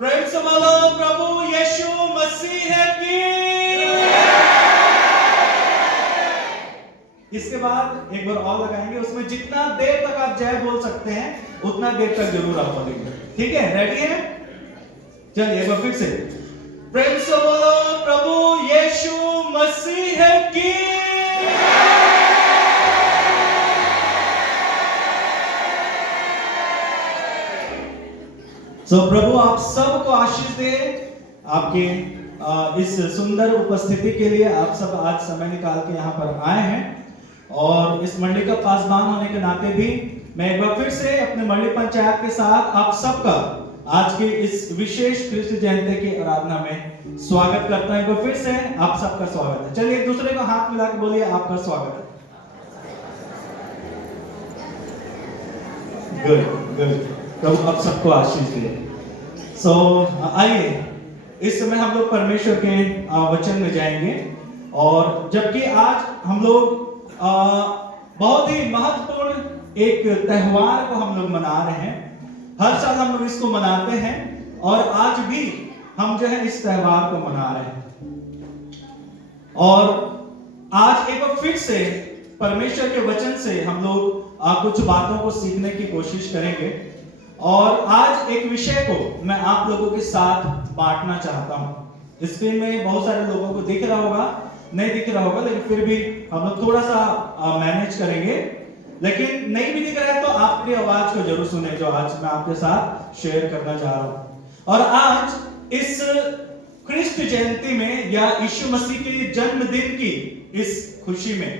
प्रेम से बोलो प्रभु यीशु मसीह की। इसके बाद एक बार और लगाएंगे, उसमें जितना देर तक आप जय बोल सकते हैं उतना देर तक जरूर आप बोलेंगे। ठीक है, रेडी है? चलिए एक बार फिर से प्रेम से बोलो प्रभु यीशु मसीह की। प्रभु आप सबको आशीष दे। आपके इस सुंदर उपस्थिति के लिए आप सब आज समय निकाल के यहाँ पर आए हैं, और इस मंडली का पासवान होने के नाते भी मैं एक बार फिर से अपने मंडली पंचायत के साथ आप सबका आज के इस विशेष कृष्ण जयंती की आराधना में स्वागत करता हूं। एक बार फिर से आप सबका स्वागत है। चलिए एक दूसरे को हाथ मिला के बोलिए आपका स्वागत है। गुड गुड, प्रभु आप सबको आशीष दे। आइए इस समय हम लोग परमेश्वर के वचन में जाएंगे, और जबकि आज हम लोग बहुत ही महत्वपूर्ण एक त्योहार को हम लोग मना रहे हैं। हर साल हम लोग इसको मनाते हैं, और आज भी हम जो है इस त्योहार को मना रहे हैं। और आज एक बार फिर से परमेश्वर के वचन से हम लोग कुछ बातों को सीखने की कोशिश करेंगे, और आज एक विषय को मैं आप लोगों के साथ बांटना चाहता हूं। स्क्रीन में बहुत सारे लोगों को दिख रहा होगा, नहीं दिख रहा होगा, लेकिन फिर भी हम लोग थोड़ा सा मैनेज करेंगे। लेकिन नहीं भी दिख रहा है तो आप मेरी आवाज को जरूर सुने जो आज मैं आपके साथ शेयर करना चाह रहा हूं। और आज इस कृष्ण जयंती में या यीशु मसीह के जन्मदिन की इस खुशी में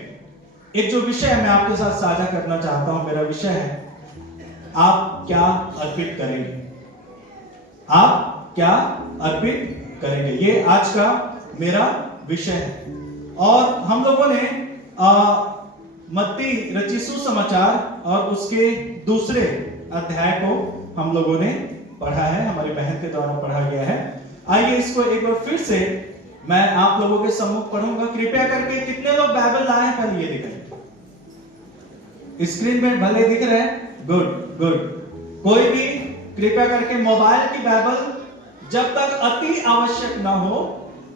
एक जो विषय मैं आपके साथ साझा करना चाहता हूं, मेरा विषय है आप क्या अर्पित करेंगे। आप क्या अर्पित करेंगे, ये आज का मेरा विषय है। और हम लोगों ने मत्ती रचित सुसमाचार और उसके दूसरे अध्याय को हम लोगों ने पढ़ा है, हमारी बहन के द्वारा पढ़ा गया है। आइए इसको एक बार फिर से मैं आप लोगों के सम्मुख पढ़ूंगा। कृपया करके कितने लोग बाइबल लाए हैं पहले ये दिखाएं। स्क्रीन में भले दिख रहे हैं, गुड गुड। कोई भी कृपया करके मोबाइल की बाइबल जब तक अति आवश्यक ना हो,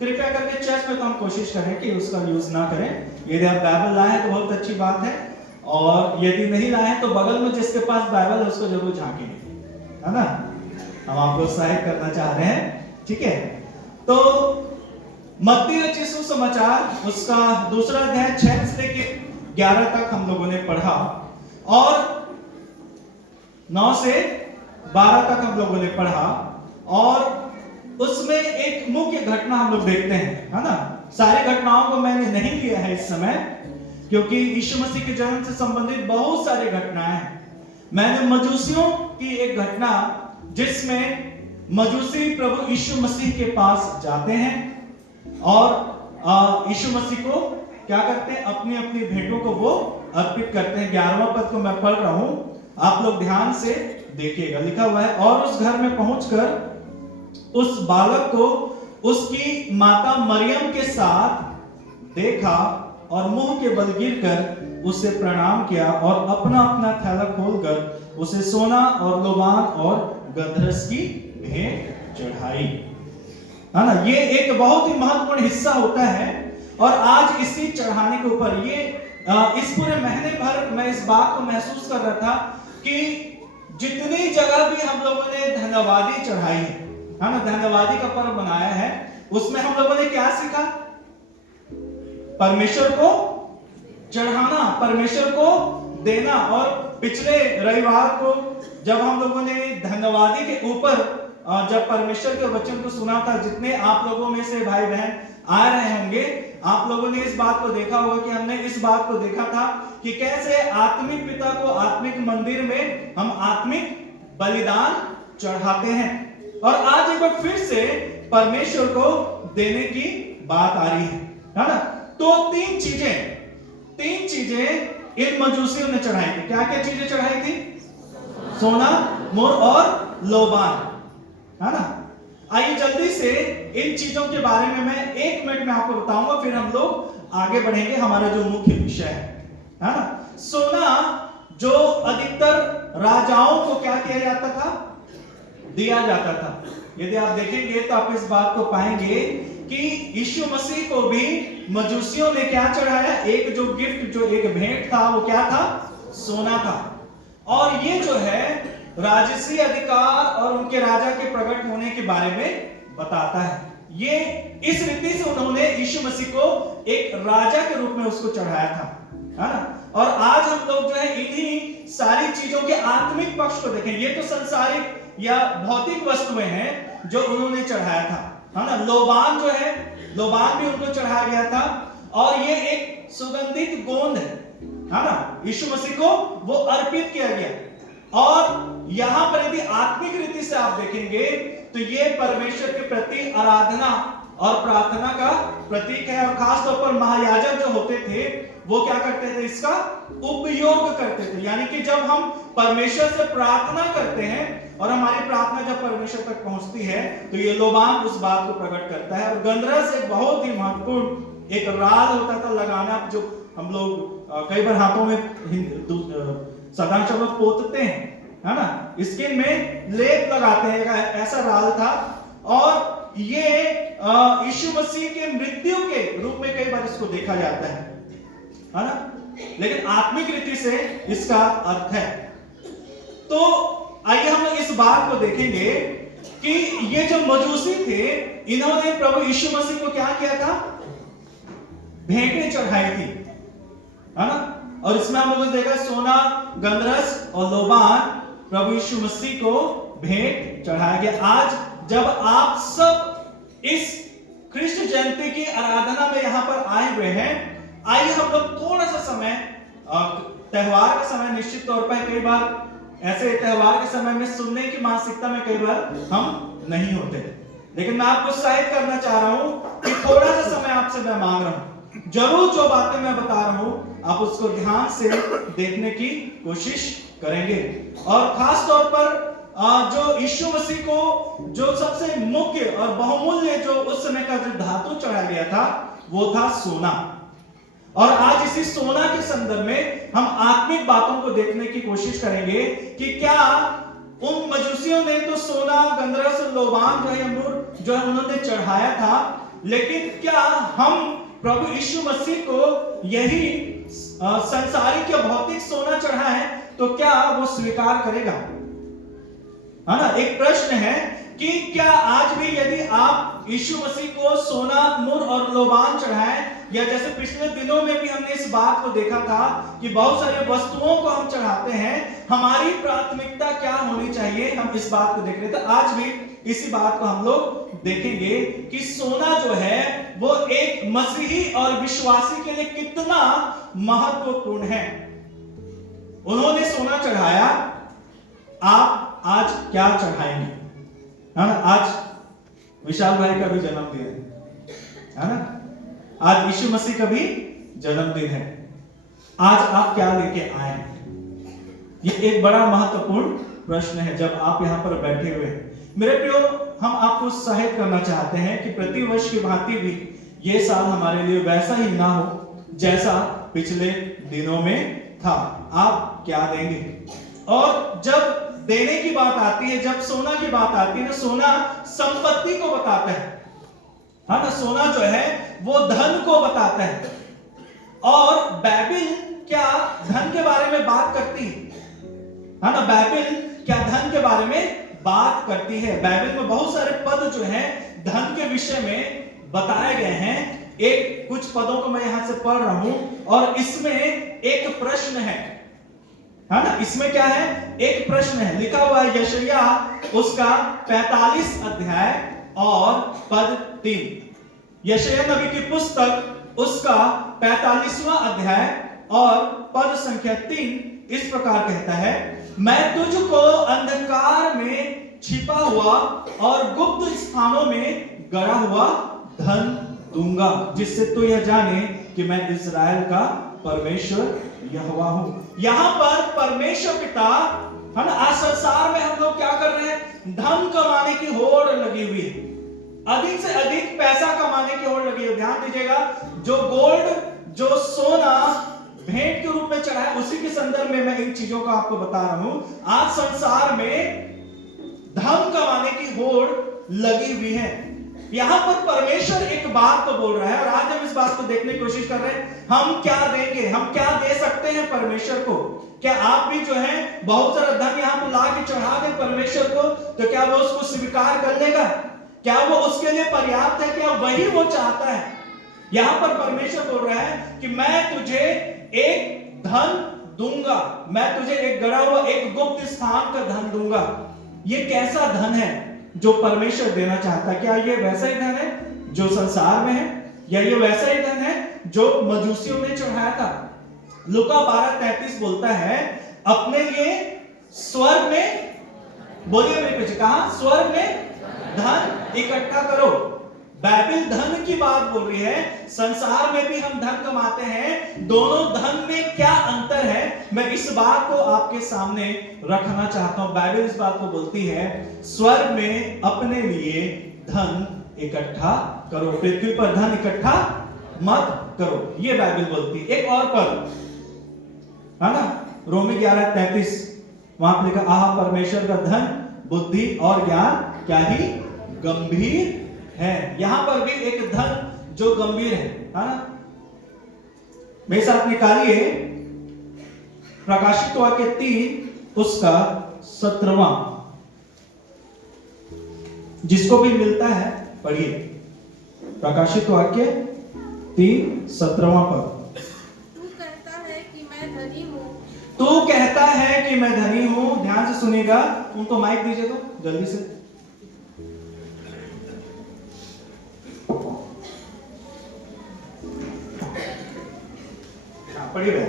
कृपया करके चर्च में तो हम कोशिश करें कि उसका यूज ना करें। यदि आप बाइबल लाए हैं तो बहुत अच्छी बात है, और यदि नहीं लाए हैं तो बगल में जिसके पास बाइबल है उसको जरूर झांकेंगे, है ना? हम आपको उत्साहित करना चाह रहे हैं, ठीक है? तो मत्ती रचित सुसमाचार उसका दूसरा अध्याय 6 से लेकर 11 तक हम लोगों ने पढ़ा, और 9 से 12 तक हम लोगों ने पढ़ा। और उसमें एक मुख्य घटना हम लोग देखते हैं, है ना? सारी घटनाओं को मैंने नहीं लिया है इस समय, क्योंकि यीशु मसीह के जन्म से संबंधित बहुत सारी घटनाएं हैं। मैंने मजूसियों की एक घटना, जिसमें मजूसी प्रभु यीशु मसीह के पास जाते हैं और यीशु मसीह को क्या करते हैं, अपनी अपनी भेंटों को वो अर्पित करते हैं। 11वां पद को मैं पढ़ रहा हूं, आप लोग ध्यान से देखिएगा। लिखा हुआ है, और उस घर में पहुंचकर उस बालक को उसकी माता मरियम के साथ देखा, और मुंह के बल गिरकर उसे प्रणाम किया, और अपना अपना थैला खोलकर उसे सोना और लोबान और गंधरस की भेंट चढ़ाई। है ना? ये एक बहुत ही महत्वपूर्ण हिस्सा होता है। और आज इसी चढ़ाने के ऊपर ये इस पूरे महीने भर मैं इस बात को महसूस कर रहा था कि जितनी जगह भी हम लोगों ने धन्यवादी चढ़ाई है ना, धन्यवादी का पर्व मनाया है, उसमें हम लोगों ने क्या सीखा? परमेश्वर को चढ़ाना, परमेश्वर को देना। और पिछले रविवार को जब हम लोगों ने धन्यवादी के ऊपर जब परमेश्वर के वचन को सुना था, जितने आप लोगों में से भाई बहन आ रहे होंगे, आप लोगों ने इस बात को देखा होगा कि हमने इस बात को देखा था कि कैसे आत्मिक पिता को आत्मिक मंदिर में हम आत्मिक बलिदान चढ़ाते हैं। और आज एक बार फिर से परमेश्वर को देने की बात आ रही है ना? तो तीन चीजें इन मजूसियों ने चढ़ाई थी। क्या क्या चीजें चढ़ाई थी? सोना, मुर और लोबान, है ना? आइए जल्दी से इन चीजों के बारे में मैं 1 मिनट में आपको बताऊंगा, फिर हम लोग आगे बढ़ेंगे। हमारा जो मुख्य विषय है ना? सोना जो अधिकतर राजाओं को क्या किया जाता था? दिया जाता था। यदि आप देखेंगे तो आप इस बात को पाएंगे कि यीशु मसीह को भी मजूसियों ने क्या चढ़ाया, एक जो गिफ्ट, जो एक भेंट था, वो क्या था, सोना था। और ये जो है राजसी अधिकार और उनके राजा के प्रकट होने के बारे में बताता है। ये इस रीति से उन्होंने यीशु मसीह को एक राजा के रूप में उसको चढ़ाया था, है ना। और आज हम लोग जो है इन्हीं सारी चीजों के आत्मिक पक्ष को देखें। ये तो संसारिक या भौतिक वस्तुएं हैं जो उन्होंने चढ़ाया था, है ना। लोबान जो है, लोबान भी उनको चढ़ाया गया था, और ये एक सुगंधित गोंद है ना, यीशु मसीह को वो अर्पित किया गया। और यहां पर यदि आत्मिक रीति से आप देखेंगे तो ये परमेश्वर के प्रति आराधना और प्रार्थना का प्रतीक है। और खास तौर पर महायाजक जो होते थे वो क्या करते थे, इसका उपयोग करते थे। यानी कि जब हम परमेश्वर से प्रार्थना करते हैं और हमारी प्रार्थना जब परमेश्वर तक पहुंचती है तो ये लोबान उस बात को प्रकट करता है। और गंधरस एक बहुत ही महत्वपूर्ण एक राल होता था लगाना, जो हम लोग कई बार हाथों में साधारण शब्द पोतते हैं, है ना, स्किन में लेप लगाते हैं, ऐसा राल था। और ये यीशु मसीह के मृत्यु के रूप में कई बार इसको देखा जाता है ना, लेकिन आत्मिक रीति से इसका अर्थ है। तो आइए हम लोग इस बात को देखेंगे कि ये जो मजूसी थे, इन्होंने प्रभु यीशु मसीह को क्या किया था, भेंटें चढ़ाई थी, है ना। और इसमें हम लोगों ने देखा सोना, गंधरस और लोबान प्रभु यीशु मसीह को भेंट चढ़ाया गया। आज जब आप सब इस कृष्ण जयंती की आराधना में यहां पर आए हुए हैं, आइए हम लोग थोड़ा सा समय, त्योहार का समय निश्चित तौर पर कई बार ऐसे त्योहार के समय में सुनने की मानसिकता में कई बार हम नहीं होते, लेकिन मैं आपको उत्साहित करना चाह रहा हूं कि थोड़ा सा समय आपसे मैं मांग रहा हूं। जरूर जो बातें मैं बता रहा हूं आप उसको ध्यान से देखने की कोशिश करेंगे। और खास तौर पर जो यीशु मसीह को जो सबसे मुख्य और बहुमूल्य जो उस समय का जो धातु चढ़ाया गया था वो था सोना। और आज इसी सोना के संदर्भ में हम आत्मिक बातों को देखने की कोशिश करेंगे कि क्या उन मजूसियों ने तो सोना, गंधरस, लोबान जो है अमूर जो है उन्होंने चढ़ाया था, लेकिन क्या हम प्रभु यीशु मसीह को यही संसारिक या भौतिक सोना चढ़ाएं तो क्या वो स्वीकार करेगा, है ना। एक प्रश्न है कि क्या आज भी यदि आप यीशु मसीह को सोना, मुर और लोबान चढ़ाएं, या जैसे पिछले दिनों में भी हमने इस बात को देखा था कि बहुत सारे वस्तुओं को हम चढ़ाते हैं, हमारी प्राथमिकता क्या होनी चाहिए, हम इस बात को देख रहे थे। आज भी इसी बात को हम लोग देखेंगे कि सोना जो है वो एक मसीही और विश्वासी के लिए कितना महत्वपूर्ण है। उन्होंने सोना चढ़ाया, आप आज क्या चढ़ाएंगे, है ना। आज विशाल भाई का भी जन्मदिन है ना, आज यीशु मसीह का भी जन्मदिन है। आज आप क्या लेके आए, ये एक बड़ा महत्वपूर्ण प्रश्न है जब आप यहां पर बैठे हुए हैं। मेरे प्रियो, हम आपको उत्साहित करना चाहते हैं कि प्रतिवर्ष की भांति भी ये साल हमारे लिए वैसा ही ना हो जैसा पिछले दिनों में था। आप क्या देंगे? और जब देने की बात आती है, जब सोना की बात आती है, तो सोना संपत्ति को बताता है ना। सोना जो है वो धन को बताता है। और बाइबिल क्या धन के बारे में बात करती है ना। बाइबिल क्या धन के बारे में बात करती है? बाइबिल में बहुत सारे पद जो हैं धन के विषय में बताए गए हैं। एक कुछ पदों को मैं यहां से पढ़ रहा हूं, और इसमें एक प्रश्न है ना। इसमें क्या है? एक प्रश्न है, लिखा हुआ है यशायाह उसका 45 अध्याय और पद 3। यशायाह नबी की पुस्तक उसका 45वां अध्याय और पद संख्या 3 इस प्रकार कहता है, मैं तुझको अंधकार में छिपा हुआ और गुप्त स्थानों में गड़ा हुआ धन दूंगा, जिससे तू यह जाने कि मैं इस्राएल का परमेश्वर यहोवा हूं। यहां पर परमेश्वर पिता, है ना। आज संसार में हम लोग क्या कर रहे हैं? धन कमाने की होड़ लगी हुई है, अधिक से अधिक पैसा कमाने की होड़ लगी है। ध्यान दीजिएगा, जो गोल्ड, जो सोना भेंट के रूप में चढ़ा है, उसी के संदर्भ में मैं इन चीजों को आपको बता रहा हूं। आज संसार में धन कमाने की होड़ लगी हुई है। यहां पर परमेश्वर एक बात तो बोल रहा है और आज हम इस बात को देखने की कोशिश कर रहे हैं, हम क्या देंगे, हम क्या दे सकते हैं परमेश्वर को। क्या आप भी जो है बहुत सारा धन यहां पर ला के चढ़ा दे परमेश्वर को, तो क्या वो उसको स्वीकार कर लेगा? क्या वो उसके लिए पर्याप्त है? क्या वही वो चाहता है? यहां पर परमेश्वर बोल रहा है कि मैं तुझे एक धन दूंगा, मैं तुझे एक गड़ा हुआ एक गुप्त स्थान का धन दूंगा। ये कैसा धन है जो परमेश्वर देना चाहता है? क्या ये वैसा ही धन है जो संसार में है, या ये वैसा ही धन है जो मजूसियों ने चढ़ाया था? लूका 12:33 बोलता है, अपने लिए स्वर्ग में, बोलिए मेरे पीछे, कहा? स्वर्ग में धन इकट्ठा करो। बाइबल धन की बात बोल रही है। संसार में भी हम धन कमाते हैं, दोनों धन में क्या अंतर है, मैं इस बात को आपके सामने रखना चाहता हूं। बाइबल इस बात को बोलती है, स्वर्ग में अपने लिए धन इकट्ठा करो, पृथ्वी पर धन इकट्ठा मत करो, ये बाइबल बोलती है। एक और पद है ना, रोमी 11:33, वहां पर लिखा, आह परमेश्वर का धन बुद्धि और ज्ञान क्या ही गंभीर है। यहां पर भी एक धन जो गंभीर है ना। मेरे साथ निकालिए प्रकाशित वाक्य 3 उसका 17वां, जिसको भी मिलता है पढ़िए। प्रकाशित वाक्य 3 17वां पद। तू कहता है कि मैं धनी हूं, तू कहता है कि मैं धनी हूं। ध्यान से सुनिएगा, उनको माइक दीजिए तो जल्दी से। पढ़िए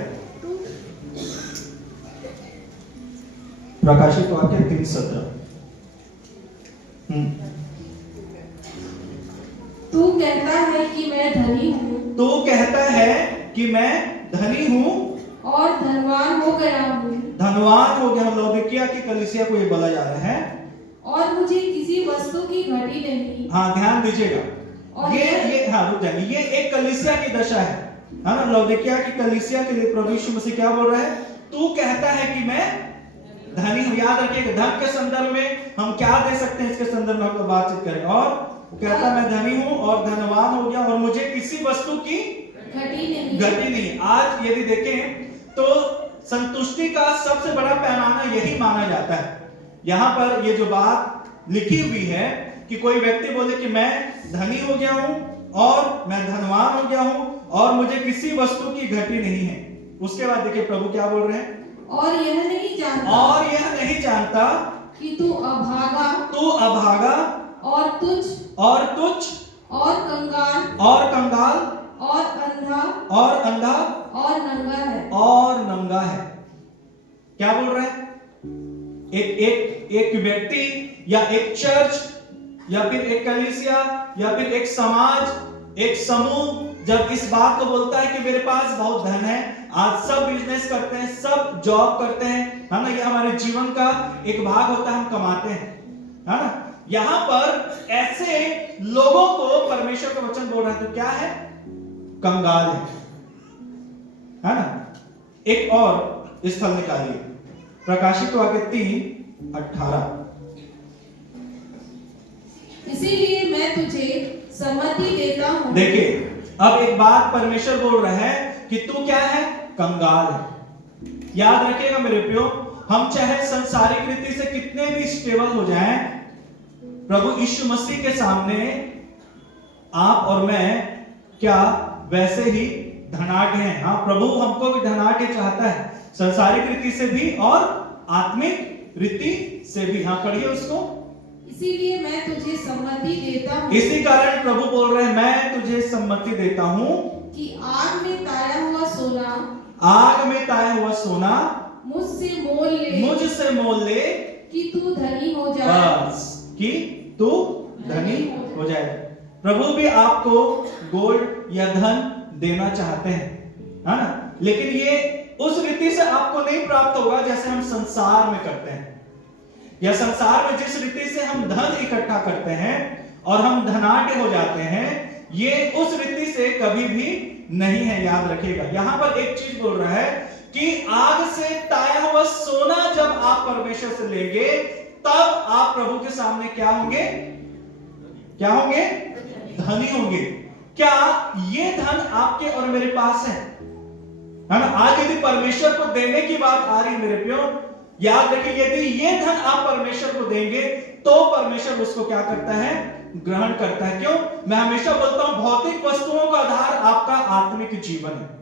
प्रकाशित वाक्य 3:17। तू कहता है कि मैं धनी हूं, तू कहता है कि मैं धनी हूं और धनवान हो गया हूं, धनवान हो गया। लौदीकिया की कलीसिया को ये बोला जा रहा है, और मुझे किसी वस्तु की घटी नहीं। हाँ ध्यान दीजिएगा, और ये हाँ रुक जाइए, ये एक कलीसिया की दशा है ना। लौदीकिया की कलीसिया के लिए प्रभु यीशु मसीह क्या बोल रहा है? तू कहता है कि मैं धनी हूं। याद रखिएगा, धन के संदर्भ में हम क्या दे सकते हैं, इसके संदर्भ में हम लोग बातचीत करेंगे। और कहता मैं धनी हूं और धनवान हो गया और मुझे किसी वस्तु की घटी नहीं। आज यदि देखें तो संतुष्टि का सबसे बड़ा पैमाना यही माना जाता है। यहां पर ये जो बात लिखी हुई है कि कोई व्यक्ति बोले कि मैं धनी हो गया हूं और मैं धनवान हो गया हूं और मुझे किसी वस्तु की घटी नहीं है। उसके बाद देखिए प्रभु क्या बोल रहे हैं, और यह नहीं जानता कि तू अभागा और तुच्छ और तुच्छ और कंगाल और कंगाल और अंधा और नंगा है। क्या बोल रहे हैं? एक व्यक्ति या एक चर्च या फिर एक कलीसिया या फिर एक समाज, एक समूह जब इस बात को बोलता है कि मेरे पास बहुत धन है, आज सब बिजनेस करते हैं, सब जॉब करते हैं, है ना, ये हमारे जीवन का एक भाग होता है, हम कमाते हैं, है ना। यहां पर ऐसे लोगों को परमेश्वर का वचन बोल रहा है तो क्या है? कंगाल है ना। एक और स्थल निकालिए, प्रकाशित वाक्य 3:18। इसीलिए मैं तुझे सम्मति देता हूं। देखिए अब एक बात परमेश्वर बोल रहा है कि तू क्या है? कंगाल है। याद रखिएगा मेरे प्रियो, हम चाहे संसारिक रीति से कितने भी स्टेबल हो जाएं, प्रभु यीशु मसीह के सामने आप और मैं क्या वैसे ही धनाढ्य हैं। हाँ, प्रभु हमको भी धनाढ्य चाहता है, संसारिक रीति से भी और आत्मिक रीति से भी। हाँ पढ़िए उसको। इसीलिए मैं तुझे सम्मति देता हूँ। इसी कारण प्रभु बोल रहे हैं मैं तुझे सम्मति देता हूँ कि आग में ताया हुआ सोना मुझसे मोल ले कि तू धनी हो जाए। बस कि तू धनी हो जाए। प्रभु भी आपको गोल्ड या धन देना चाहते हैं, है ना, लेकिन ये उस रीति से आपको नहीं प्राप्त होगा जैसे हम संसार में करते हैं, या संसार में जिस रीति से हम धन इकट्ठा करते हैं और हम धनाढ्य हो जाते हैं, ये उस रीति से कभी भी नहीं है। याद रखिएगा, यहां पर एक चीज बोल रहा है कि आग से ताया हुआ सोना जब आप परमेश्वर से लेंगे तब आप प्रभु के सामने क्या होंगे? क्या होंगे? धनी होंगे। क्या ये धन आपके और मेरे पास है ना? आज यदि परमेश्वर को देने की बात आ रही है मेरे प्रियो, याद रखिए, यदि ये धन आप परमेश्वर को देंगे तो परमेश्वर उसको क्या करता है? ग्रहण करता है। क्यों? मैं हमेशा बोलता हूं भौतिक वस्तुओं का आधार आपका आत्मिक जीवन है।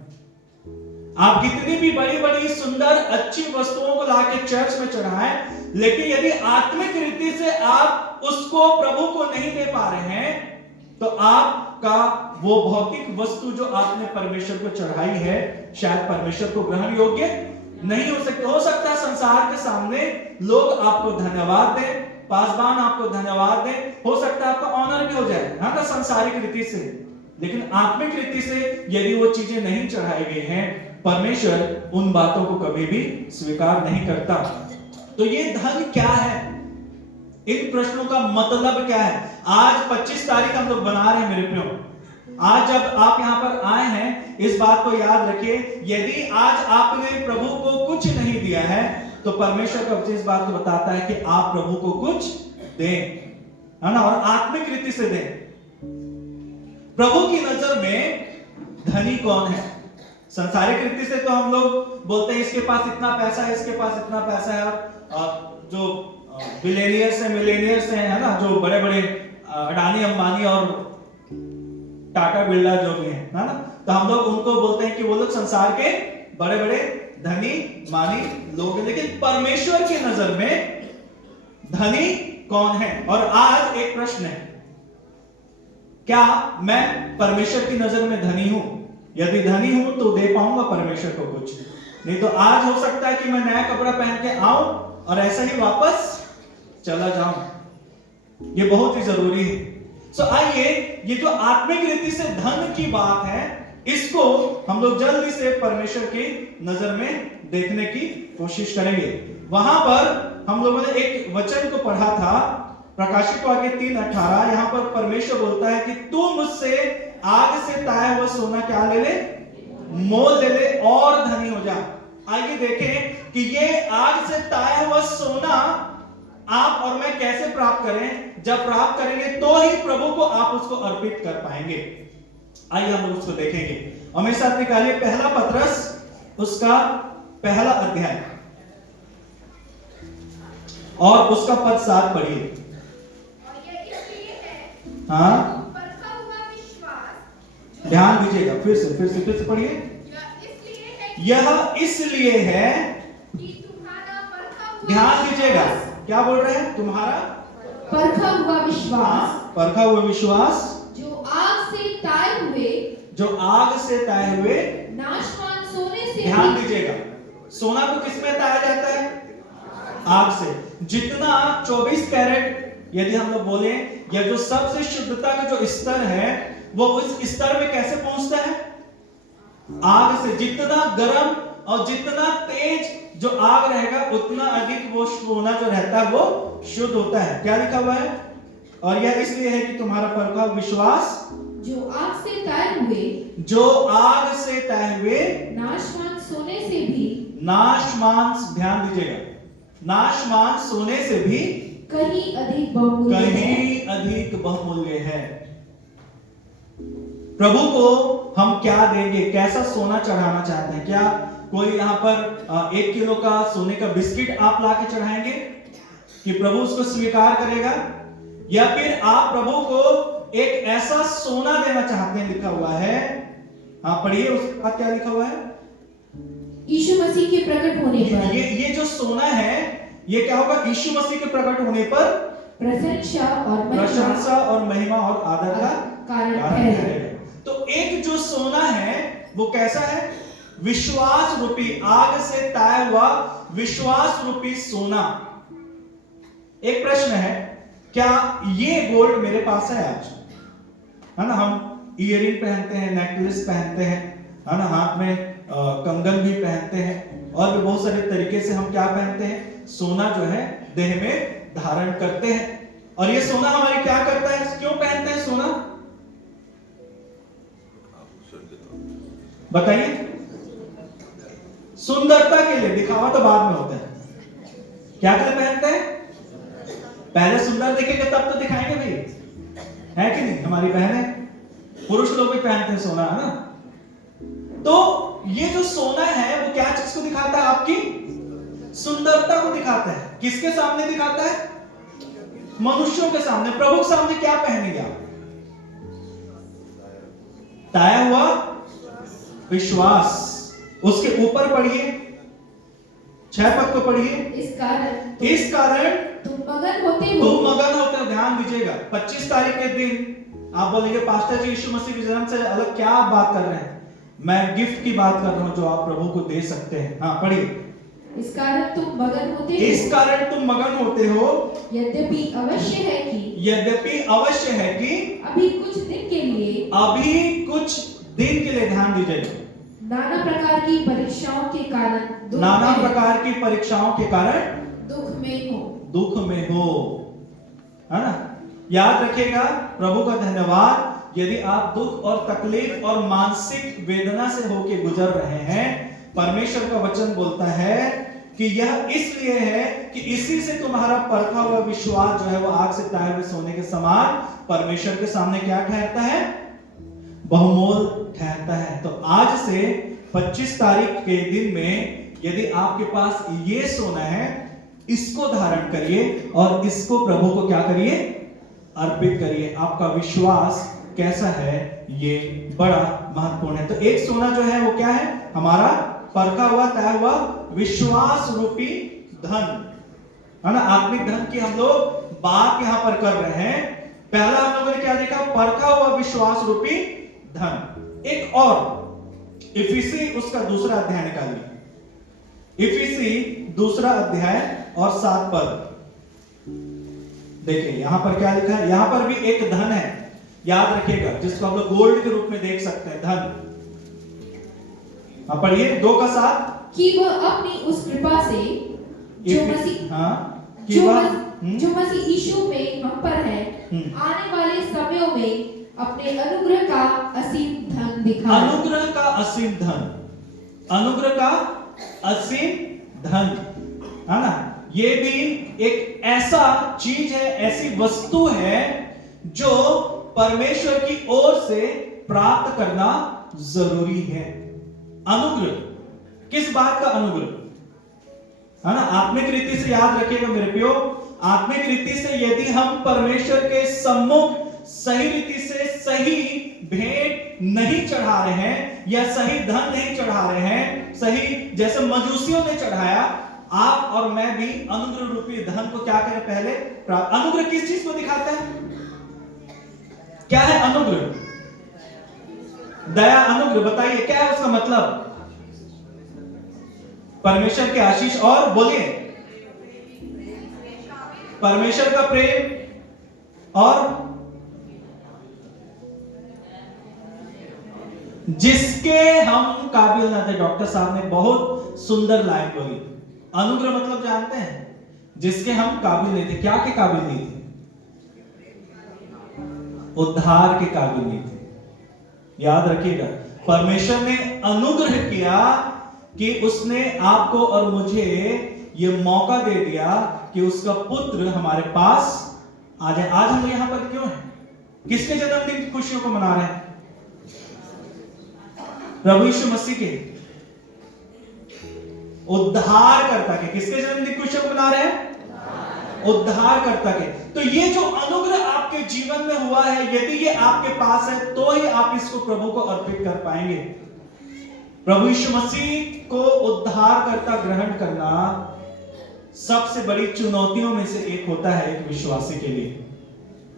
आप कितनी भी बड़ी बड़ी सुंदर अच्छी वस्तुओं को लाके चर्च में चढ़ाएं, लेकिन यदि आत्मिक रीति से आप उसको प्रभु को नहीं दे पा रहे हैं तो आपका वो भौतिक वस्तु जो आपने परमेश्वर को चढ़ाई है शायद परमेश्वर को ग्रहण योग्य नहीं हो सकते। हो सकता है संसार के सामने लोग आपको धन्यवाद दें, पासबान आपको धन्यवाद दें, हो सकता है आपका ऑनर भी हो जाए, है ना, सांसारिक रीति से, लेकिन आत्मिक रीति से यदि वो चीजें नहीं चढ़ाई गई हैं, परमेश्वर उन बातों को कभी भी स्वीकार नहीं करता। तो ये धन क्या है? इन प्रश्नों का मतलब क्या है? आज 25 तारीख हम लोग बना रहे हैं मेरे प्रियो। आज जब आप यहां पर आए हैं, इस बात को याद रखिए, यदि आज आपने प्रभु को कुछ नहीं दिया है तो परमेश्वर का वचन इस बात को बताता है कि आप प्रभु को कुछ दें, है ना, और आत्मिक रीति से दें। प्रभु की नजर में धनी कौन है? संसारिक रीति से तो हम लोग बोलते हैं इसके पास इतना पैसा है, इसके पास इतना पैसा है, और जो बिलियनियर्स हैं, मिलेनियर्स हैं, है ना, जो बड़े बड़े अडानी अंबानी और टाटा बिरला जो भी हैं, है ना, तो हम लोग उनको बोलते हैं कि वो लोग संसार के बड़े बड़े धनी मानी लोग हैं। लेकिन परमेश्वर की नजर में धनी कौन है? और आज एक प्रश्न है, क्या मैं परमेश्वर की नजर में धनी हूं? यदि धनी हूं तो दे पाऊंगा परमेश्वर को कुछ, नहीं तो आज हो सकता है कि मैं नया कपड़ा पहन के आऊं और ऐसा ही वापस चला जाऊं। ये बहुत ही जरूरी है। सो आइए, ये जो आत्मिक रीति से धन की बात है, इसको हम लोग जल्दी से परमेश्वर की नजर में देखने की कोशिश करेंगे। वहां पर हम लोगों ने एक वचन को पढ़ा था, प्रकाशित वाक्य 3:18। यहां पर परमेश्वर बोलता है कि तू मुझसे आग से ताया हुआ सोना क्या ले ले? मोल ले ले और धनी हो जा। आइए देखें कि ये आग से ताया हुआ सोना आप और मैं कैसे प्राप्त करें। जब प्राप्त करेंगे तो ही प्रभु को आप उसको अर्पित कर पाएंगे। आइए हम लोग उसको देखेंगे। और मेरे साथ निकालिए पहला पत्रस, उसका पहला अध्याय और उसका पद 7 पढ़िए। हाँ, ध्यान दीजिएगा, फिर से पढ़िए। यह इसलिए है, ध्यान दीजिएगा, क्या बोल रहे हैं? तुम्हारा परखा हुआ विश्वास, परखा हुआ विश्वास जो आग से ताए हुए नाशवान सोने से, ध्यान दीजिएगा, सोना को किसमें ताया जाता है? आग से। जितना 24 कैरेट यदि हम लोग बोले, या जो सबसे शुद्धता का जो स्तर है वो उस स्तर में कैसे पहुंचता है? आग से। जितना गर्म और जितना तेज जो आग रहेगा उतना अधिक वो सोना जो रहता है वो शुद्ध होता है। क्या लिखा हुआ है? और यह इसलिए है कि तुम्हारा परखा विश्वास जो आग से ताए हुए नाशवान सोने से भी, नाशवान, ध्यान दीजिएगा, नाशवान सोने से भी कहीं अधिक बहुमूल्य है। प्रभु को हम क्या देंगे? कैसा सोना चढ़ाना चाहते हैं? क्या कोई यहाँ पर 1 किलो का सोने का बिस्किट आप लाके चढ़ाएंगे कि प्रभु उसको स्वीकार करेगा? या फिर आप प्रभु को एक ऐसा सोना देना चाहते हैं? लिखा हुआ है, हाँ पढ़िए, उसके बाद क्या लिखा हुआ है? यीशु मसीह के प्रकट होने पर, ये जो सोना है ये क्या होगा? यीशु मसीह के प्रकट होने पर प्रशंसा और महिमा और आदर का कारण ठहरेगा। तो एक जो सोना है वो कैसा है? विश्वास रूपी, आग से ताया हुआ विश्वास रूपी सोना। एक प्रश्न है, क्या ये गोल्ड मेरे पास है आज? है ना, हम इयरिंग पहनते हैं, नेकलेस पहनते हैं, है ना, हाथ में कंगन भी पहनते हैं, और भी बहुत सारे तरीके से हम क्या पहनते हैं? सोना जो है देह में धारण करते हैं। और ये सोना हमारी क्या करता है? क्यों पहनते हैं सोना? बताइए। सुंदरता के लिए, दिखावा तो बाद में होता है। क्या के लिए पहनते हैं? पहले सुंदर दिखेंगे तब तो दिखाएंगे भाई, है कि नहीं? हमारी बहनें, पुरुष लोग भी पहनते हैं सोना, है ना? तो ये जो सोना है वो क्या चीज को दिखाता है? आपकी सुंदरता को दिखाता है। किसके सामने दिखाता है? मनुष्यों के सामने। प्रभु के सामने क्या पहनेंगे आप? ताया हुआ विश्वास। उसके ऊपर पढ़िए, 6 पद को पढ़िए। इस कारण तुम मगन होते हो। ध्यान दीजिएगा, 25 तारीख के दिन आप बोलेंगे पास्टर जी यीशु मसीह के जन्म से अलग क्या आप बात कर रहे हैं? मैं गिफ्ट की बात कर रहा हूं जो आप प्रभु को दे सकते हैं। हाँ पढ़िए। इस कारण तुम मगन होते हो। यद्यपि अवश्य है कि अभी कुछ दिन के लिए ध्यान दीजिएगा, नाना प्रकार की परीक्षाओं के कारण दुख में हो, है ना? याद रखिएगा, प्रभु का धन्यवाद। यदि आप दुख और तकलीफ और मानसिक वेदना से होके गुजर रहे हैं, परमेश्वर का वचन बोलता है कि यह इसलिए है कि इसी से तुम्हारा परखा हुआ विश्वास जो है वो आग से ताए हुए सोने के समान परमेश्वर के सामने क्या ठहरता है? बहुमोल ठहरता है। तो आज से 25 तारीख के दिन में यदि आपके पास ये सोना है, इसको धारण करिए और इसको प्रभु को क्या करिए? अर्पित करिए। आपका विश्वास कैसा है ये बड़ा महत्वपूर्ण है। तो एक सोना जो है वो क्या है? हमारा परखा हुआ ताया हुआ विश्वास रूपी धन, है ना? आत्मिक धन की हम लोग बात यहां पर कर रहे हैं। पहला हम लोगों ने क्या देखा? परखा हुआ विश्वास रूपी धन। एक और इफिसी उसका दूसरा अध्याय निकालिए। इफिसी दूसरा अध्याय और 7 पद देखिए, यहां पर क्या लिखा है? यहां पर भी एक धन है, याद रखिएगा, जिसको हम लोग गोल्ड के रूप में देख सकते हैं, धन। पढ़िए 2 का 7 कि वह अपनी उस कृपा से जो मसीह यीशु में हम पर है, आने वाले समयों में अपने अनुग्रह का असीम धन दिखाए। अनुग्रह का असीम धन, है ना? ये भी एक ऐसा चीज है, ऐसी वस्तु है जो परमेश्वर की ओर से प्राप्त करना जरूरी है। अनुग्रह, किस बात का अनुग्रह? है ना? आत्मिक रीति से याद रखिएगा मेरे प्रियो, आत्मिक रीति से यदि हम परमेश्वर के सम्मुख सही रीति से सही भेंट नहीं चढ़ा रहे हैं या सही धन नहीं चढ़ा रहे हैं, सही जैसे मजूसियों ने चढ़ाया, आप और मैं भी अनुग्रह रूपी धन को क्या करें? पहले अनुग्रह किस चीज को दिखाता है? क्या है अनुग्रह? दया, अनुग्रह, बताइए क्या है उसका मतलब? परमेश्वर के आशीष और बोलिए परमेश्वर का प्रेम और जिसके हम काबिल न थे। डॉक्टर साहब ने बहुत सुंदर लाइन बोली। अनुग्रह मतलब जानते हैं? जिसके हम काबिल नहीं थे। क्या के काबिल नहीं थे? उद्धार के काबिल नहीं थे। याद रखिएगा, परमेश्वर ने अनुग्रह किया कि उसने आपको और मुझे यह मौका दे दिया कि उसका पुत्र हमारे पास आ जाए। आज हम यहां पर क्यों हैं? किसके जन्मदिन की खुशियों को मना रहे हैं? प्रभु यीशु मसीह के, उद्धारकर्ता के। किसके जन्मदिन की खुशियों को मना रहे हैं? उद्धारकर्ता के। तो ये जो अनुग्रह आपके जीवन में हुआ है, यदि ये आपके पास है तो ही आप इसको प्रभु को अर्पित कर पाएंगे। प्रभु यीशु मसीह को उद्धारकर्ता ग्रहण करना सबसे बड़ी चुनौतियों में से एक होता है एक विश्वासी के लिए।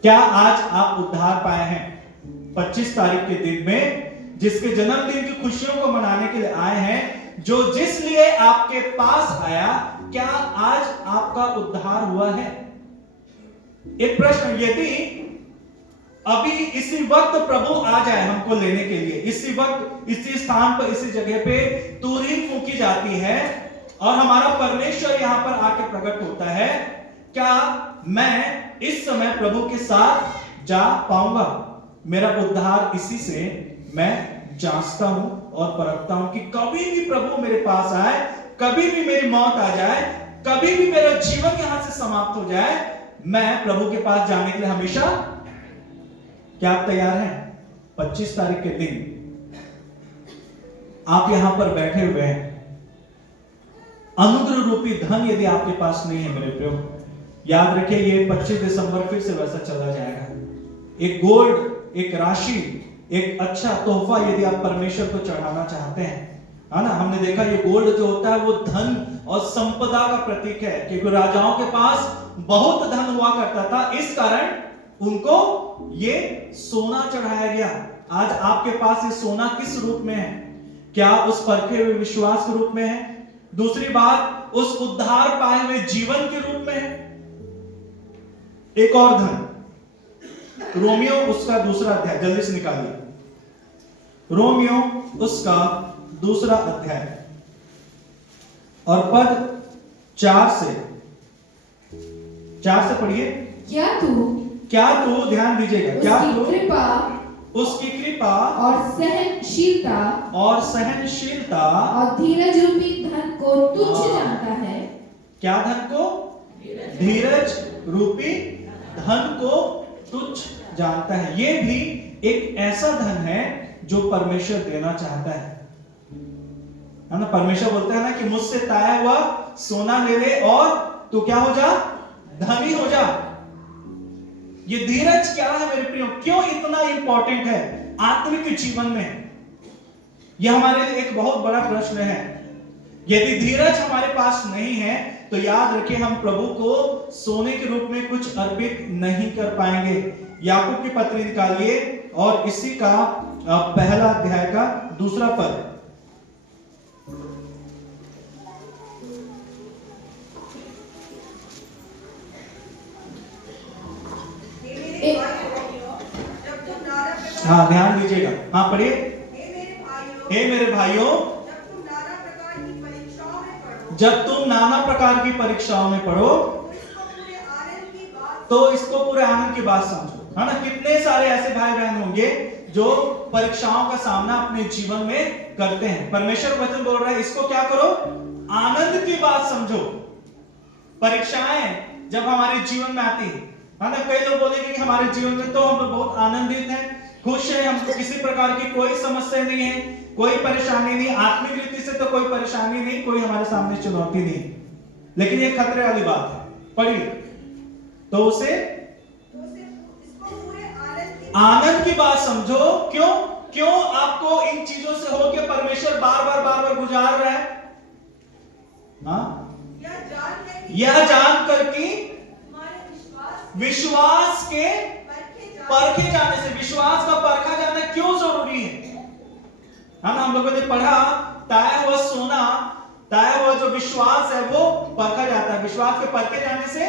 क्या आज आप उद्धार पाए हैं? 25 तारीख के दिन में जिसके जन्मदिन की खुशियों को मनाने के लिए आए हैं, जो जिस लिए आपके पास आया, क्या आज आपका उद्धार हुआ है? एक प्रश्न, यदि अभी इसी वक्त प्रभु आ जाए हमको लेने के लिए, इसी वक्त इसी स्थान पर इसी जगह पे तुरही फूंकी जाती है और हमारा परमेश्वर यहां पर आके प्रकट होता है, क्या मैं इस समय प्रभु के साथ जा पाऊंगा? मेरा उद्धार इसी से मैं जांचता हूं और परखता हूं कि कभी भी प्रभु मेरे पास आए, कभी भी मेरी मौत आ जाए, कभी भी मेरा जीवन यहां से समाप्त हो जाए, मैं प्रभु के पास जाने के लिए हमेशा क्या आप तैयार हैं? 25 तारीख के दिन आप यहां पर बैठे हुए हैं। अनुग्रह रूपी धन यदि आपके पास नहीं है मेरे प्रियो, याद रखिए ये 25 दिसंबर फिर से वैसा चला जाएगा। एक गोल्ड, एक राशि, एक अच्छा तोहफा यदि आप परमेश्वर को चढ़ाना चाहते हैं, है ना। हमने देखा ये गोल्ड जो होता है वो धन और संपदा का प्रतीक है, क्योंकि राजाओं के पास बहुत धन हुआ करता था, इस कारण उनको ये सोना चढ़ाया गया। आज आपके पास ये सोना किस रूप में है? क्या उस परखे हुए विश्वास के रूप में है? दूसरी बात, उस उद्धार पाए हुए जीवन के रूप में है। एक और धन, रोमियो उसका दूसरा अध्याय, जल्दी से निकालिए। रोमियो उसका दूसरा अध्याय और पद 4 से पढ़िए। क्या तू ध्यान दीजिएगा, क्या तू उसकी कृपा और सहनशीलता और धीरज रूपी धन को तुच्छ जानता है। क्या धन को? धीरज रूपी धन को तुच्छ जानता है। ये भी एक ऐसा धन है जो परमेश्वर देना चाहता है ना। परमेश्वर बोलता है ना कि मुझसे ताया हुआ सोना ले ले और तू क्या हो जा? धनी हो जा। ये धीरज क्या है मेरे प्रियो? क्यों इतना इंपॉर्टेंट है आत्मिक जीवन में? यह हमारे लिए एक बहुत बड़ा प्रश्न है। यदि धीरज हमारे पास नहीं है तो याद रखिए हम प्रभु को सोने के रूप में कुछ अर्पित नहीं कर पाएंगे। याकूब की पत्री निकालिए और इसी का पहला अध्याय का दूसरा पद। हाँ ध्यान दीजिएगा, हाँ पढ़िए। हे मेरे भाइयों, जब तुम नाना प्रकार की परीक्षाओं में पढ़ो तो इसको पूरे आनंद की बात समझो, है ना। कितने सारे ऐसे भाई बहन होंगे जो परीक्षाओं का सामना अपने जीवन में करते हैं। परमेश्वर वचन बोल रहा है इसको क्या करो? आनंद की बात समझो। परीक्षाएं जब हमारे जीवन में आती है ना, कई लोग बोलेंगे कि हमारे जीवन में तो हम बहुत आनंदित हैं, खुश हैं, हमको किसी प्रकार की कोई समस्या नहीं है, कोई परेशानी नहीं, आत्मिक रीति से तो कोई परेशानी नहीं, कोई हमारे सामने चुनौती नहीं। लेकिन ये खतरे वाली बात है, पढ़िए। तो उसे आनंद की बात समझो। क्यों आपको इन चीजों से हो के परमेश्वर बार बार गुजार रहा है? यह जानकर कि विश्वास के परखे जाने से, विश्वास का परखा जाना क्यों जरूरी है ना। हम लोगों ने पढ़ा ताया हुआ सोना, ताया हुआ जो विश्वास है वो परखा जाता है। विश्वास के परखे जाने से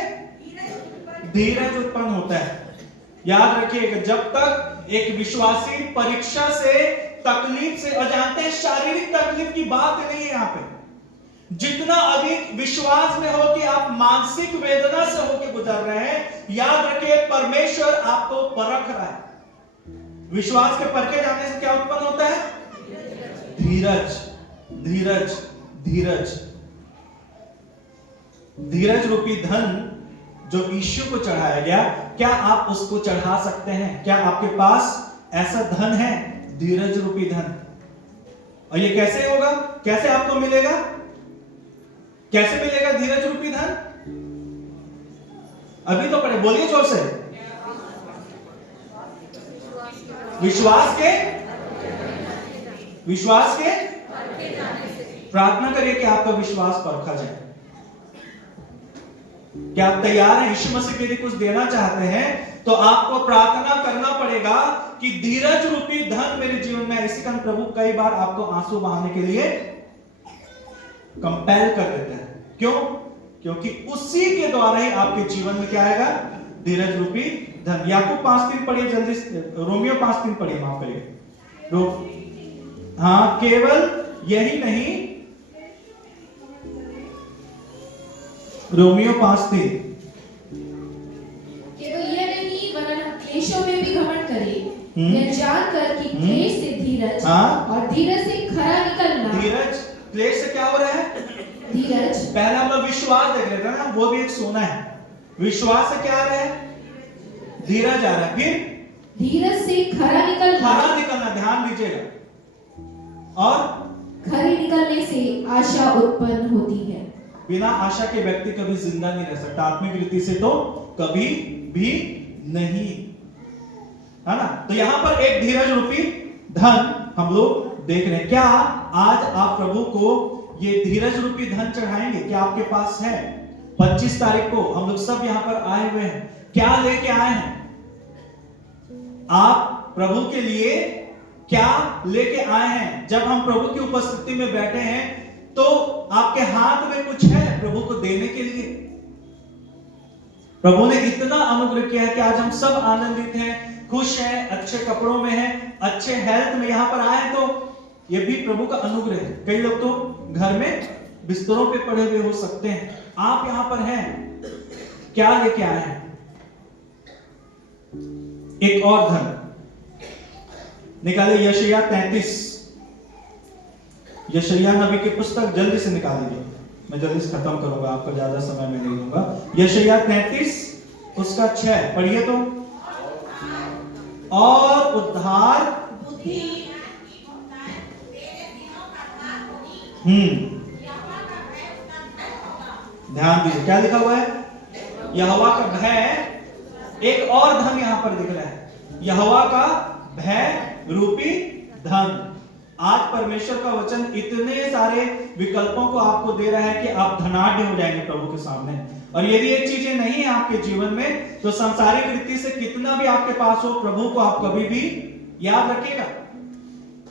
धीरज उत्पन्न होता है। याद रखिएगा, जब तक एक विश्वासी परीक्षा से, तकलीफ से, और जानते हैं शारीरिक तकलीफ की बात नहीं है यहाँ पे, जितना अधिक विश्वास में हो कि आप मानसिक वेदना से होकर गुजर रहे हैं, याद रखिए परमेश्वर आपको परख रहा है। विश्वास के परखे जाने से क्या उत्पन्न होता है? धीरज, धीरज, धीरज। धीरज रूपी धन जो यीशु को चढ़ाया गया, क्या आप उसको चढ़ा सकते हैं? क्या आपके पास ऐसा धन है, धीरज रूपी धन? और ये कैसे होगा? कैसे आपको मिलेगा? कैसे मिलेगा धीरज रूपी धन? अभी तो पढ़े, बोलिए जोर से। विश्वास के प्रार्थना करिए कि आपका विश्वास परखा जाए। क्या आप तैयार हैं? यीशु मसीह यदि कुछ देना चाहते हैं तो आपको प्रार्थना करना पड़ेगा कि धीरज रूपी धन मेरे जीवन में। इसी कारण प्रभु कई बार आपको आंसू बहाने के लिए कंपेल कर देते हैं। क्यों? क्योंकि उसी के द्वारा ही आपके जीवन में क्या आएगा? धीरज रूपी धन। याकूब 5:3 पढ़िए जल्दी। रोमियो 5:3 पढ़िए, माफ करिए। हाँ, केवल यही नहीं, रोमियो 5:3, केवल यह नहीं वरन हम क्लेशों में भी घमंड करें, यह जानकर कि क्लेश से धीरज, और धीरज से खरा निकलना। धीरज, क्लेश से क्या हो रहा है? धीरज। पहला हम लोग विश्वास देख रहे थे ना, वो भी एक सोना है। विश्वास से क्या आ रहा है? धीरज आ रहा है। फिर धीरज से खरा निकलना, ध्यान दीजिएगा, और खरे निकलने से आशा उत्पन्न होती है। बिना आशा के व्यक्ति कभी जिंदा नहीं रह सकता, आत्मिक रीति से तो कभी भी नहीं, है ना। तो यहां पर एक धीरज रूपी धन हम लोग देख रहे हैं। क्या आज आप प्रभु को ये धीरज रूपी धन चढ़ाएंगे? क्या आपके पास है? 25 तारीख को हम लोग सब यहां पर आए हुए हैं, क्या लेके आए हैं? आप प्रभु के लिए क्या लेके आए हैं? जब हम प्रभु की उपस्थिति में बैठे हैं तो आपके हाथ में कुछ है प्रभु को देने के लिए? प्रभु ने इतना अनुग्रह किया है कि आज हम सब आनंदित हैं, खुश हैं, अच्छे कपड़ों में हैं, अच्छे हेल्थ में यहां पर आए, तो ये भी प्रभु का अनुग्रह है। कई लोग तो घर में बिस्तरों पे पड़े हुए हो सकते हैं, आप यहां पर हैं, क्या लेके आए हैं? एक और धन निकाले, यशायाह 33, यशायाह नबी की पुस्तक जल्दी से निकालिए, मैं जल्दी से खत्म करूंगा, आपको ज्यादा समय में नहीं दूंगा। यशायाह 33 उसका 6 पढ़िए तो। और उद्धार ध्यान दीजिए क्या लिखा हुआ है? यहोवा का भय। एक और धन यहां पर दिख रहा है, यहोवा का भय रूपी धन। आज परमेश्वर का वचन इतने सारे विकल्पों को आपको दे रहा है कि आप धनाढ्य हो जाएंगे प्रभु के सामने। और यदि ये चीजें नहीं है आपके जीवन में, तो सांसारिक रीति से कितना भी आपके पास हो, प्रभु को आप कभी भी याद रखिएगा।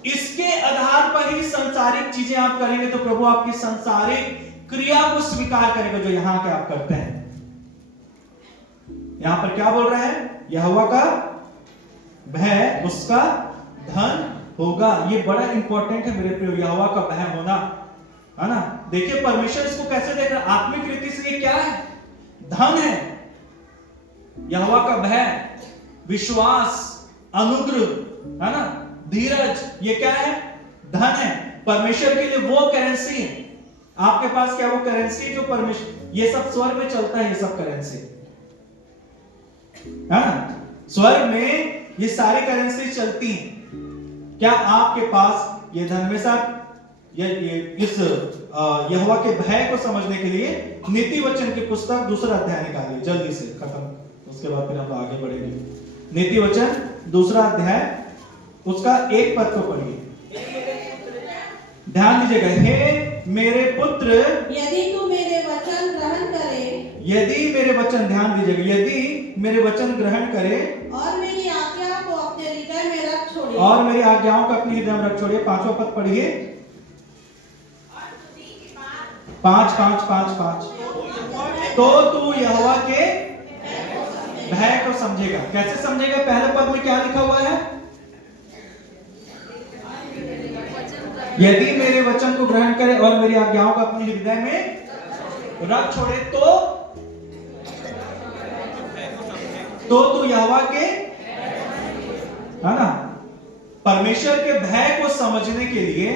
इसके आधार पर ही सांसारिक चीजें आप करेंगे तो प्रभु आपकी सांसारिक क्रिया को स्वीकार करेगा जो यहां के आप करते हैं। यहां पर क्या बोल रहा है? यहोवा का भय उसका धन होगा। ये बड़ा इंपॉर्टेंट है मेरे प्रियो, यहोवा का भय होना, है ना। देखिए परमेश्वर इसको कैसे देख रहा है, आत्मिक रीति से ये क्या है? धन है। यहोवा का भय, विश्वास, अनुग्रह, है ना, धीरज, ये क्या है? धन है। परमेश्वर के लिए वो करेंसी है। आपके पास क्या वो करेंसी जो परमेश्वर, ये सब स्वर्ग में चलता है, ये सब करेंसी, है ना। स्वर्ग में ये सारी करेंसी चलती हैं। क्या आपके पास ये धन में साथ इस यहोवा के भय को समझने के लिए नीति वचन की पुस्तक दूसरा अध्याय निकालिए, जल्दी से खत्म, उसके बाद फिर हम आगे बढ़ेंगे। नीति वचन दूसरा अध्याय उसका 1 पद को पढ़िए, ध्यान दीजिएगा। हे मेरे पुत्र, यदि तू मेरे वचन ग्रहण करे, यदि मेरे वचन, ध्यान दीजिएगा, यदि मेरे वचन ग्रहण करे और मेरी आज्ञा को अपने हृदय में रख छोड़े, और मेरी आज्ञाओं को अपने हृदय में रख छोड़िए। 5वां पद पढ़िए, 5 तो तू यहोवा के भय को समझेगा। कैसे समझेगा? पहले पद में क्या लिखा हुआ है? यदि मेरे वचन को ग्रहण करे और मेरी आज्ञाओं को अपने हृदय में रख छोड़े तो तू यहोवा के, है ना। परमेश्वर के भय को समझने के लिए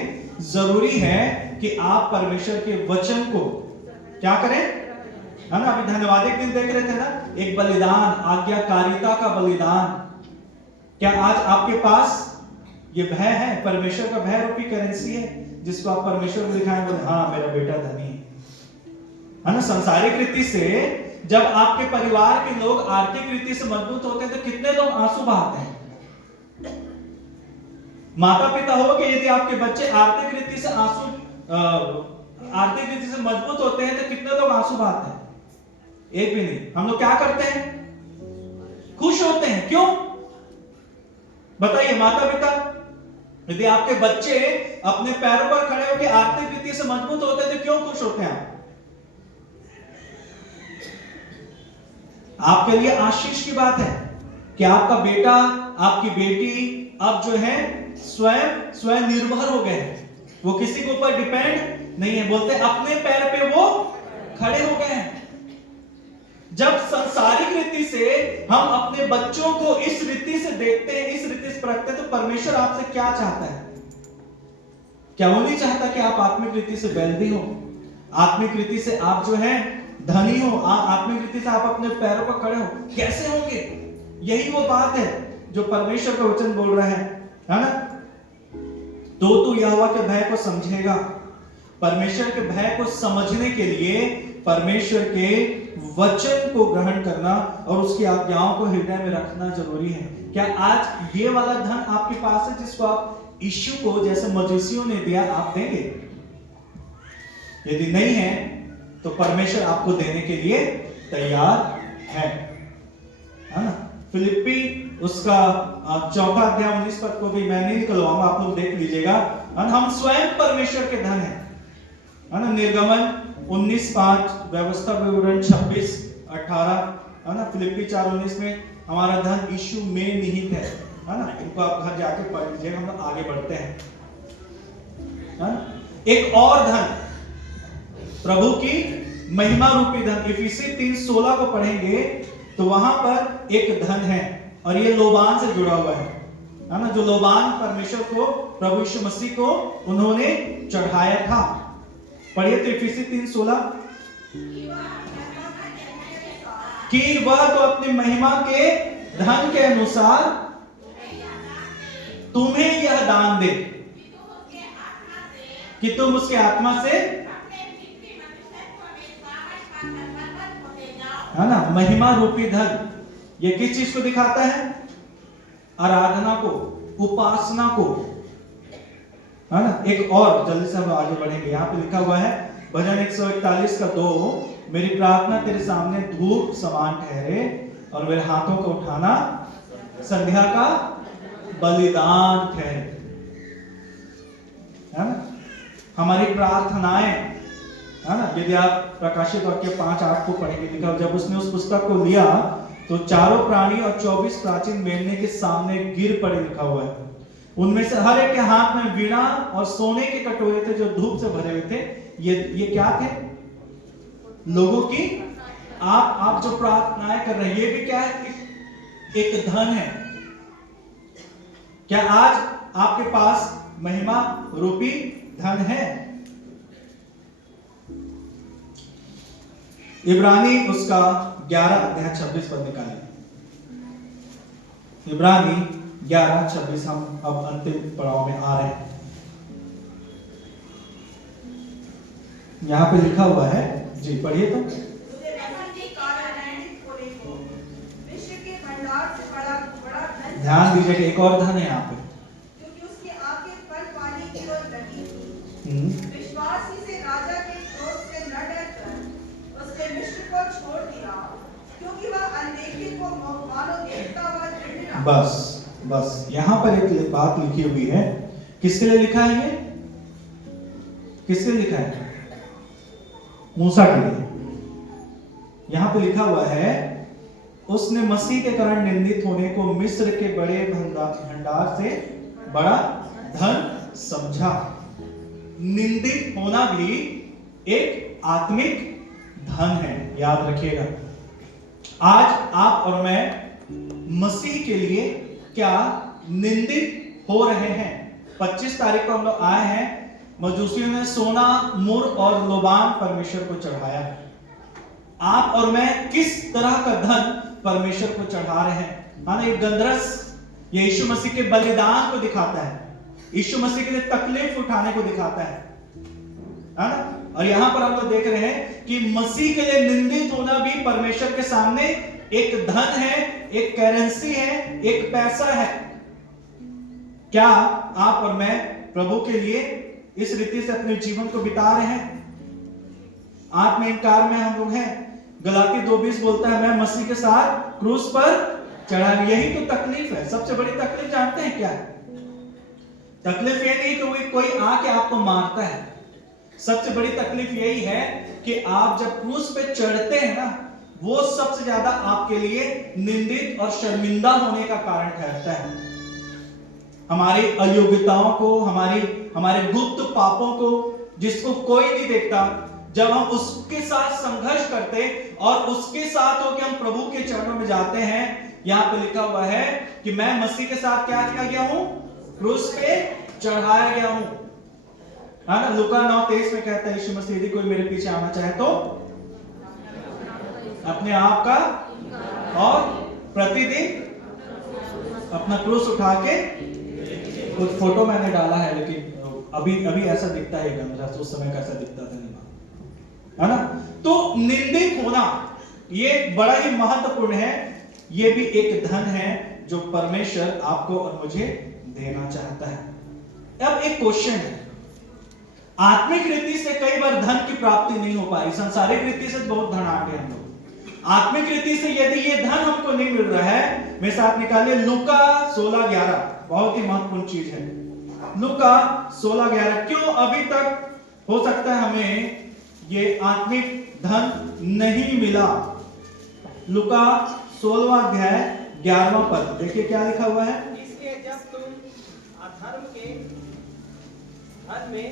जरूरी है कि आप परमेश्वर के वचन को क्या करें, है ना। अभी धन्यवाद दिन देख रहे थे ना, एक बलिदान, आज्ञाकारिता का बलिदान। क्या आज आपके पास ये भय है? परमेश्वर का भय रूपी करेंसी है जिसको आप परमेश्वर को दिखाएं, बोले हाँ मेरा बेटा धनी है ना। सांसारिक रीति से जब आपके परिवार के लोग आर्थिक रीति से मजबूत होते हैं तो कितने लोग आंसू बहाते हैं। माता पिता हो कि यदि आपके बच्चे आर्थिक रीति से आर्थिक रीति से मजबूत होते हैं तो कितने लोग आंसू बहाते हैं? एक भी नहीं। हम लोग क्या करते हैं? खुश होते हैं। क्यों बताइए माता पिता? यदि आपके बच्चे अपने पैरों पर खड़े होकर आर्थिक रीति से मजबूत होते हैं तो क्यों खुश होते हैं आप? आपके लिए आशीष की बात है कि आपका बेटा, आपकी बेटी अब जो है स्वयं निर्भर हो गए हैं, वो किसी के ऊपर डिपेंड नहीं है। बोलते अपने पैर पे वो खड़े हो गए हैं। जब सांसारिक रीति से हम अपने बच्चों को इस रीति से देखते हैं, इस रीति से परखते हैं, तो परमेश्वर आपसे क्या चाहता है? क्या वो नहीं चाहता कि आप आत्मिक रीति से वेल्दी हो, आत्मिक रीति से आप जो है धनी हो, आत्मिक रीति से आप अपने पैरों पर खड़े हो? कैसे होंगे? यही वो बात है जो परमेश्वर का वचन बोल रहा है ना, तो तू यहोवा के भय को समझेगा। परमेश्वर के भय को समझने के लिए परमेश्वर के वचन को ग्रहण करना और उसकी आज्ञाओं को हृदय में रखना जरूरी है। क्या आज ये वाला धन आपके पास है जिसको आप यीशु को जैसे मजूसियों ने दिया आप देंगे? यदि नहीं है तो परमेश्वर आपको देने के लिए तैयार है ना। फिलिप्पी उसका 4 अध्याय 19 पद को भी मैं नहीं निकलवाऊंगा, आप लोग देख लीजिएगा। हम स्वयं परमेश्वर के धन है ना। निर्गमन 19:5, व्यवस्था विवरण 26:18 है ना। फिलिप्पी 4:19 में हमारा धन यीशु में निहित है ना। इनको आप घर जाके पढ़ लीजिएगा। हम लोग आगे बढ़ते हैं ना। एक और धन, प्रभु की महिमा रूपी धन। इफिसी 3:16 को पढ़ेंगे तो वहां पर एक धन है और ये लोबान से जुड़ा हुआ है ना। जो लोबान परमेश्वर को, प्रभु यीशु मसीह को उन्होंने चढ़ाया था। पढ़िए तो इफिसी 3:16 कि वह तो अपनी महिमा के धन के अनुसार तुम्हें यह दान दे कि तुम उसके आत्मा से, है ना। महिमा रूपी धन ये किस चीज को दिखाता है? आराधना को, उपासना को, है ना। एक और जल्दी से हम आगे बढ़ेंगे। यहाँ पे लिखा हुआ है भजन 141 का 2, मेरी प्रार्थना तेरे सामने धूप समान ठहरे और मेरे हाथों को उठाना संध्या का बलिदान ठहरे, है ना। हमारी प्रार्थनाएं, है ना। यदि आप प्रकाशित वाक्य 5:8 को पढ़ेंगे, लिखा जब उसने उस पुस्तक को लिया तो चारों प्राणी और 24 प्राचीन मेमने के सामने गिर पड़े, लिखा हुआ है। उनमें से हर एक के हाथ में वीणा और सोने के कटोरे थे जो धूप से भरे हुए थे। ये क्या थे? लोगों की आप जो प्रार्थनाएं कर रहे हैं, ये भी क्या है? एक धन है। क्या आज आपके पास महिमा रूपी धन है? इब्रानी उसका 11 अध्याय 26 पद निकालिए। इब्रानी 11:26। हम अब अंतिम पड़ाव में आ रहे हैं। यहां पे लिखा हुआ है, जी पढ़िए तो। ध्यान दीजिए कि एक और धन है यहाँ पे, क्योंकि उसकी आंखें फल पाने की ओर लगी थी। विश्वास ही से राजा के क्रोध से न डरकर उसने मिस्र को छोड़ दिया, क्योंकि वह अनदेखे को मानो देखता हुआ दृढ़ रहा। बस यहाँ पर एक बात लिखी हुई है। किसके लिए लिखा है ये? किसके लिए लिखा है? मूसा के लिए। यहाँ पे लिखा हुआ है उसने मसीह के कारण निंदित होने को मिस्र के बड़े भंडार से बड़ा धन समझा। निंदित होना भी एक आत्मिक धन है, याद रखिएगा। आज आप और मैं मसीह के लिए क्या निंदित हो रहे हैं? 25 तारीख को हम लोग आए हैं। मजूसियों ने सोना, मुर और लोबान परमेश्वर को चढ़ाया। आप और मैं किस तरह का धन परमेश्वर को चढ़ा रहे हैं? हाँ, एक गंधरस ये यीशु मसीह के बलिदान को दिखाता है, यीशु मसीह के लिए तकलीफ उठाने को दिखाता है ना। और यहां पर हम लोग देख रहे हैं कि मसीह के लिए निंदित होना भी परमेश्वर के सामने एक धन है, एक करेंसी है, एक पैसा है। क्या आप और मैं प्रभु के लिए इस रीति से अपने जीवन को बिता रहे हैं? आत्म इंकार में हम लोग हैं। गलाती 2:20 बोलता है मैं मसीह के साथ क्रूस पर चढ़ा। यही तो तकलीफ है। सबसे बड़ी तकलीफ जानते हैं क्या है? तकलीफ ये नहीं कि कोई आके आपको मारता है। सबसे बड़ी तकलीफ यही है कि आप जब क्रूस पे चढ़ते हैं ना, वो सबसे ज्यादा आपके लिए निंदित और शर्मिंदा होने का कारण ठहरता है। हमारी अयोग्यताओं को, हमारे गुप्त पापों को, जिसको कोई नहीं देखता, जब हम उसके साथ संघर्ष करते और उसके साथ होकर हम प्रभु के चरणों में जाते हैं। यहां पे लिखा हुआ है कि मैं मसीह के साथ क्या किया गया हूं? क्रूस पे चढ़ाया गया हूं, है ना। लूका 9:23 में कहता है यीशु मसीह यदि कोई मेरे पीछे आना चाहे तो अपने आप का और प्रतिदिन अपना क्रूस उठा के, कुछ फोटो मैंने डाला है लेकिन अभी ऐसा दिखता है मेरा, उस समय कैसा दिखता था नहीं, है ना। तो निंदित होना ये बड़ा ही महत्वपूर्ण है, ये भी एक धन है जो परमेश्वर आपको और मुझे देना चाहता है। अब एक क्वेश्चन है, आत्मिक रीति से कई बार धन की प्राप्ति नहीं हो पाई, सांसारिक रीति से बहुत धनाढ्य हम लोग, आत्मिक रीति से यदि ये धन हमको नहीं मिल रहा है, मेरे साथ निकालिए लूका 16:11, बहुत ही महत्वपूर्ण चीज है। लूका 16:11, क्यों अभी तक हो सकता है हमें ये आत्मिक धन नहीं मिला? लूका 16वां अध्याय 11वां पद देखिए क्या लिखा हुआ है। इसलिए जब तुम अधर्म के धन में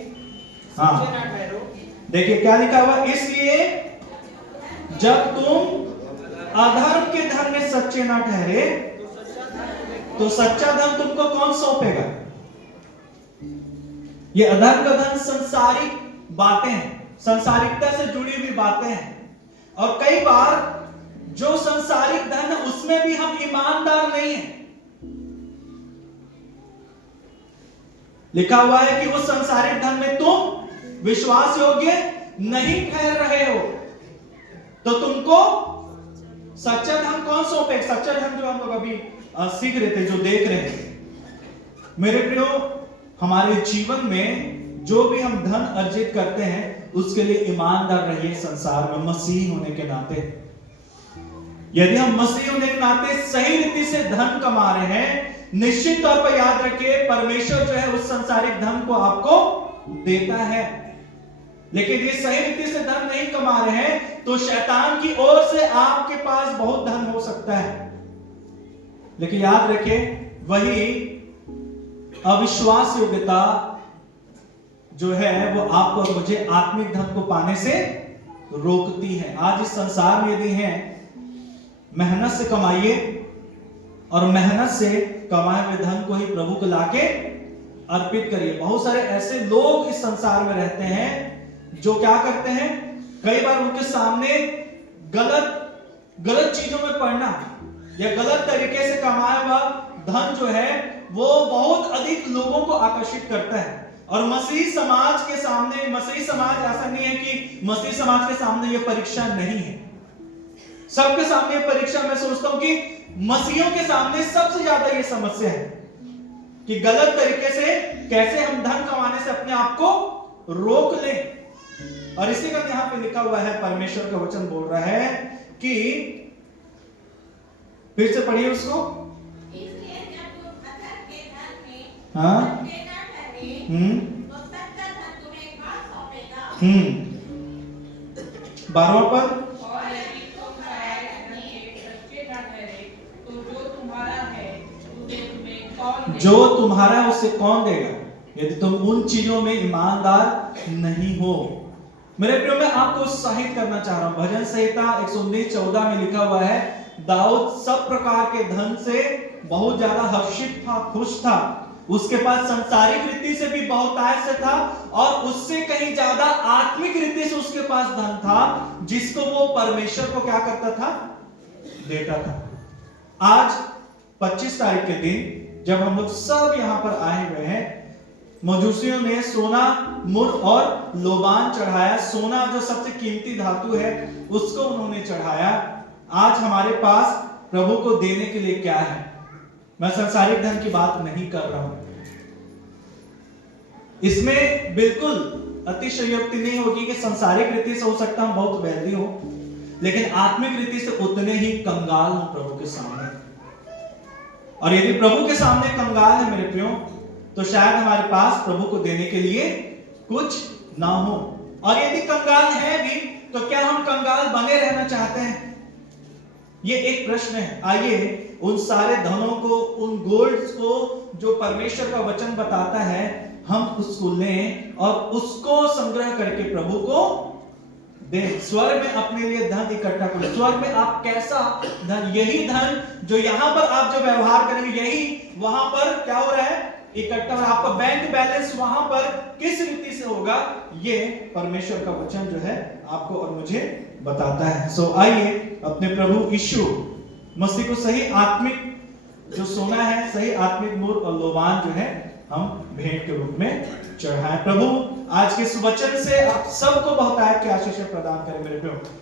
हाँ। सच्चे ना ठहरो। देखिए क्या लिखा हुआ, इसलिए जब तुम अधर्म के धन में सच्चे ना ठहरे तो सच्चा धन तुमको कौन सौंपेगा? ये अधर्म का धन संसारिक बातें हैं, संसारिकता से जुड़ी हुई बातें हैं, और कई बार जो संसारिक धन है उसमें भी हम ईमानदार नहीं हैं। लिखा हुआ है कि उस संसारिक धन में तुम विश्वास योग्य नहीं ठहर रहे हो, तो तुमको सच्चा धन कौन सौंपे? सच्चा धन जो हम लोग अभी सीख रहे थे, जो देख रहे थे। मेरे प्रियो, हमारे जीवन में जो भी हम धन अर्जित करते हैं उसके लिए ईमानदार रहिए संसार में, मसीही होने के नाते। यदि हम मसीही होने के नाते सही रीति से धन कमा रहे हैं, निश्चित तौर पर याद रखिए परमेश्वर जो है उस संसारिक धन को आपको देता है। लेकिन ये सही रीति से धन नहीं कमा रहे हैं तो शैतान की ओर से आपके पास बहुत धन हो सकता है, लेकिन याद रखिए वही अविश्वास योग्यता जो है वो आपको और मुझे आत्मिक धन को पाने से रोकती है। आज इस संसार में यदि है, मेहनत से कमाइए और मेहनत से कमाए हुए धन को ही प्रभु को लाके अर्पित करिए। बहुत सारे ऐसे लोग इस संसार में रहते हैं जो क्या करते हैं, कई बार उनके सामने गलत चीजों में पड़ना या गलत तरीके से कमाया हुआ धन जो है वो बहुत अधिक लोगों को आकर्षित करता है। और मसीह समाज के सामने, मसीह समाज ऐसा नहीं है कि मसीह समाज के सामने ये परीक्षा नहीं है, सबके सामने ये परीक्षा। मैं सोचता हूं कि मसीहियों के सामने सबसे ज्यादा ये समस्या है कि गलत तरीके से कैसे हम धन कमाने से अपने आप को रोक लें। और इसी का यहां पे लिखा हुआ है, परमेश्वर का वचन बोल रहा है कि, फिर से पढ़िए उसको। इसलिए जब तुम अधर्म के धन में हाँ सच्चे ना ठहरे, तो सच्चा धन तुम्हें कौन सौंपेगा? 12वां पद, और यदि तुम पराए धन में सच्चे ना ठहरे तो जो तुम्हारा है उसे तुम्हें कौन देगा? जो तुम्हारा है उसे कौन देगा? यदि तुम उन चीजों में ईमानदार नहीं हो। मेरे प्रियो, मैं आपको उत्साहित करना चाह रहा हूं। भजन संहिता 119:14 में लिखा हुआ है, दाऊद सब प्रकार के धन से बहुत ज्यादा हर्षित था, खुश था। उसके पास सांसारिक रीति से भी बहुतायत से था और उससे कहीं ज्यादा आत्मिक रीति से उसके पास धन था, जिसको वो परमेश्वर को क्या करता था? देता था। आज 25 तारीख के दिन जब हम लोग सब यहां पर आए हुए हैं, मजूसियों ने सोना, मुर और लोबान चढ़ाया। सोना जो सबसे कीमती धातु है उसको उन्होंने चढ़ाया। आज हमारे पास प्रभु को देने के लिए क्या है? मैं सांसारिक धन की बात नहीं कर रहा हूं, इसमें बिल्कुल अतिशयोक्ति नहीं होगी कि सांसारिक रीति से हो सकता हम बहुत वेल्दी हो, लेकिन आत्मिक रीति से उतने ही कंगाल हो प्रभु के सामने। और यदि प्रभु के सामने कंगाल है मेरे प्रियो, तो शायद हमारे पास प्रभु को देने के लिए कुछ ना हो। और यदि कंगाल है भी तो क्या हम कंगाल बने रहना चाहते हैं? ये एक प्रश्न है। आइए उन सारे धनों को, उन गोल्ड्स को जो परमेश्वर का वचन बताता है, हम उसको लें और उसको संग्रह करके प्रभु को दें। स्वर्ग में अपने लिए धन इकट्ठा करें। स्वर्ग में आप कैसा धन, यही धन जो यहां पर आप जो व्यवहार करेंगे यही वहां पर क्या हो रहा है? इकट्ठा। आपका बैंक बैलेंस वहां पर किस रीति से होगा, ये परमेश्वर का वचन जो है आपको और मुझे बताता है। सो आइए अपने प्रभु यीशु मसीह को सही आत्मिक जो सोना है सही आत्मिक मूल्य और लोबान जो है हम भेंट के रूप में चढ़ाएं। प्रभु आज के इस वचन से आप सबको बहुतायत की आशीष प्रदान करें मेरे प्रियो।